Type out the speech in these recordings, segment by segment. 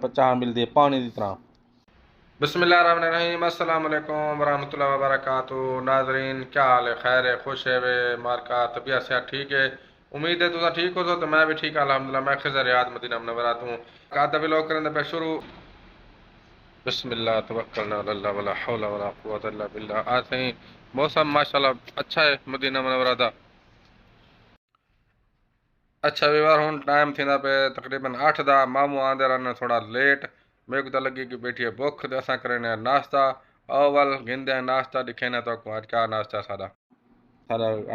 میں چاہ ملتی ہے پانی کی طرح۔ بسم اللہ الرحمن الرحیم، السلام علیکم ورحمۃ اللہ وبرکاتہ۔ ناظرین کیا حال ہے؟ خیر ہے، خوش ہے وے مارکا طبیعت صحت ٹھیک ہے؟ امید ہے تو ٹھیک ہو تو میں بھی ٹھیک ہوں الحمدللہ۔ میں خضر ریاض مدینہ منورہ ہوں کہتا بھی لوگ کرنے پہ شروع۔ بسم اللہ توکلنا علی اللہ ولا حول ولا قوت الا باللہ۔ آج ہی موسم ماشاءاللہ اچھا ہے مدینہ منورہ دا۔ اچھا ویوار ہوں ٹائم تھیندا پہ تقریباً 8 دا۔ ماموں آندے رہنے تھوڑا لیٹ، میرے کو تو لگی کہ بیٹھی ہے بھوک تو اساں کرنے ناشتہ اول گھندے ناشتہ دکھینا تو آج کیا ناشتہ سارا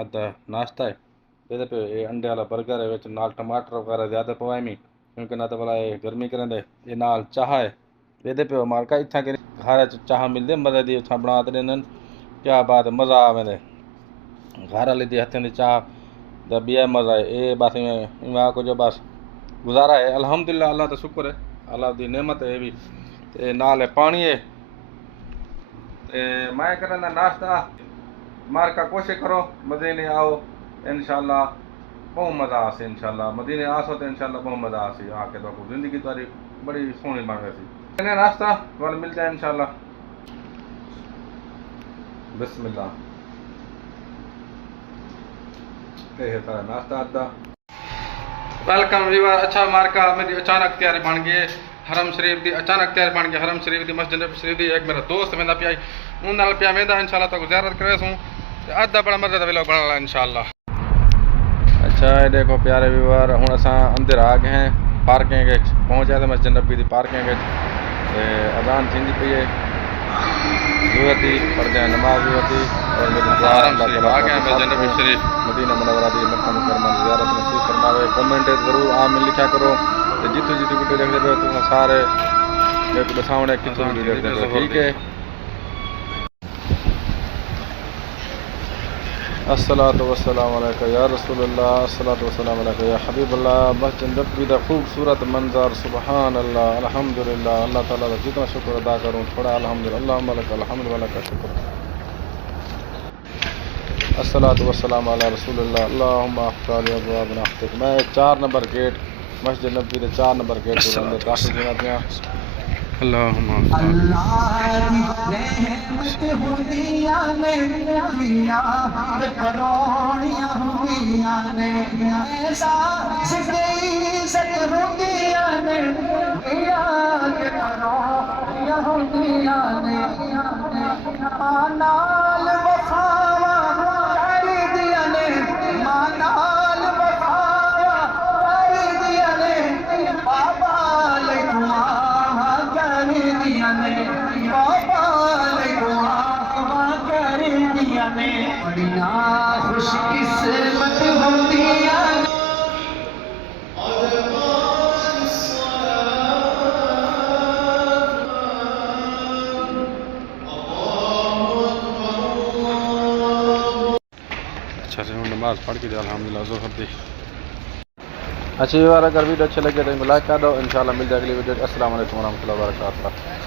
آدھا ناشتہ ہے یہ پہ یہ انڈے والا برگر ہے نال ٹماٹر وغیرہ زیادہ پوائیں میں کیونکہ نہ تو بلا یہ گرمی کریں دے یہ نال چاہ ہے یہ پہ مارکا اتنا کہ گھر چاہ ملتے مزے دی اتنا بنا دین کیا بات ہے مزہ آ وے گھر والی دی ہتھیں دی چاہ دا بھی ہے مزہ ہے یہ بس میں کو جو بس گزارا ہے الحمدللہ۔ اللہ کا شکر ہے، اللہ دی نعمت ہے بھی تے نال پانی ہے تے میں کرنا ناشتہ مارکا کوشش کرو مدینے آؤ انشاءاللہ بہت مزہ آسے انشاءاللہ مدینے آسو تو انشاءاللہ بہت مزہ آسی آ کے تو زندگی تاری بڑی سونی بن گئی سی ناشتہ وال ملتے ہیں انشاءاللہ۔ بسم اللہ یہ سارا ناشتہ آتا ویلکم ویور۔ اچھا مارکا میری اچانک تیاری بن گئی حرم شریف دی اچانک تیاری بن گئی حرم شریف دی مسجد شریف دی ایک میرا دوست ویندا پیا ان نال پیا ویندا انشاءاللہ تو زیارت کرے سوں ادھا بڑا مزے دا ویلوگ بنانا انشاءاللہ۔ اچھا یہ دیکھو پیارے ویور ہن اساں اندر آ گئے ہیں پارکنگ وچ پہنچ گئے مسجد نبی دی پارکنگ وچ تے اذان تھیندی پئی ہے ضرورتی پڑھدے ہیں نماز ضرورتی اور میری حرم شریف آ گئے ہیں مسجد نبی شریف مدینہ منورہ دی مکہ مکرمہ دی زیارت نصیب فرماوے۔ کمنٹ ضرور عام لکھا کرو تے جتھوں جتھوں ویڈیو دیکھدے پے ہو تساں سارے میرے کو دساونے کتھوں ویڈیو دیکھدے ہو ٹھیک ہے۔ الصلاۃ والسلام علیکہ یا رسول اللہ، الصلاۃ والسلام علیکہ یا حبیب اللہ۔ مسجد نبوی دا خوبصورت منظر سبحان اللہ الحمدللہ۔ اللہ تعالیٰ کا جتنا شکر ادا کروں تھوڑا الحمدللہ۔ اللہم لک الحمد و لک شکر۔ الصلاۃ والسلام علی رسول اللہ۔ اللہم افتح ابوابنا افتح۔ میں 4 نمبر گیٹ مسجد نبوی دے 4 نمبر گیٹ تو اندر داخل ہونا پیا۔ اللہم خوش قسمت ہوتی اچھا سے نماز پڑھ کے الحمدللہ ظہر دی۔ اچھی بار اگر ویڈیو اچھے لگے تو لائک کر دو انشاءاللہ مل جائے اگلی ویڈیو۔ السلام علیکم ورحمۃ اللہ وبرکاتہ۔